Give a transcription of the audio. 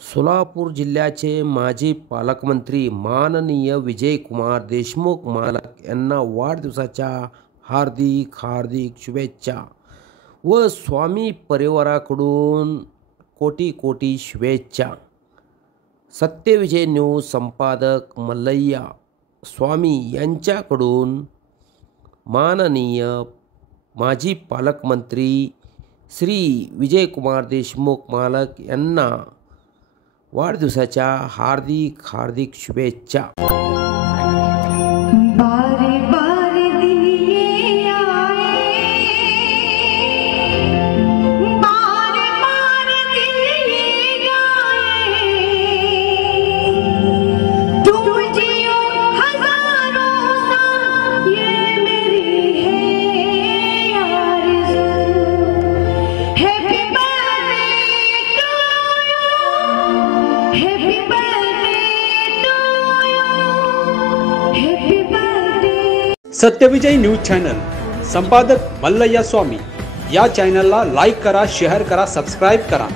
सोलापूर जिल्ह्याचे माजी पालकमंत्री माननीय विजयकुमार देशमुख मालक यांना वाढदिवसाच्या हार्दिक शुभेच्छा व स्वामी परिवाराकडून कोटी शुभेच्छा। सत्यविजय न्यूज संपादक मल्लय्या स्वामी यांच्याकडून माननीय माजी पालकमंत्री श्री विजयकुमार देशमुख मालक यांना वाढदिवसाच्या हार्दिक शुभेच्छा। सत्यविजय न्यूज चॅनल संपादक मल्लय्या स्वामी या चॅनलला लाईक करा, शेअर करा, सबस्क्राइब करा।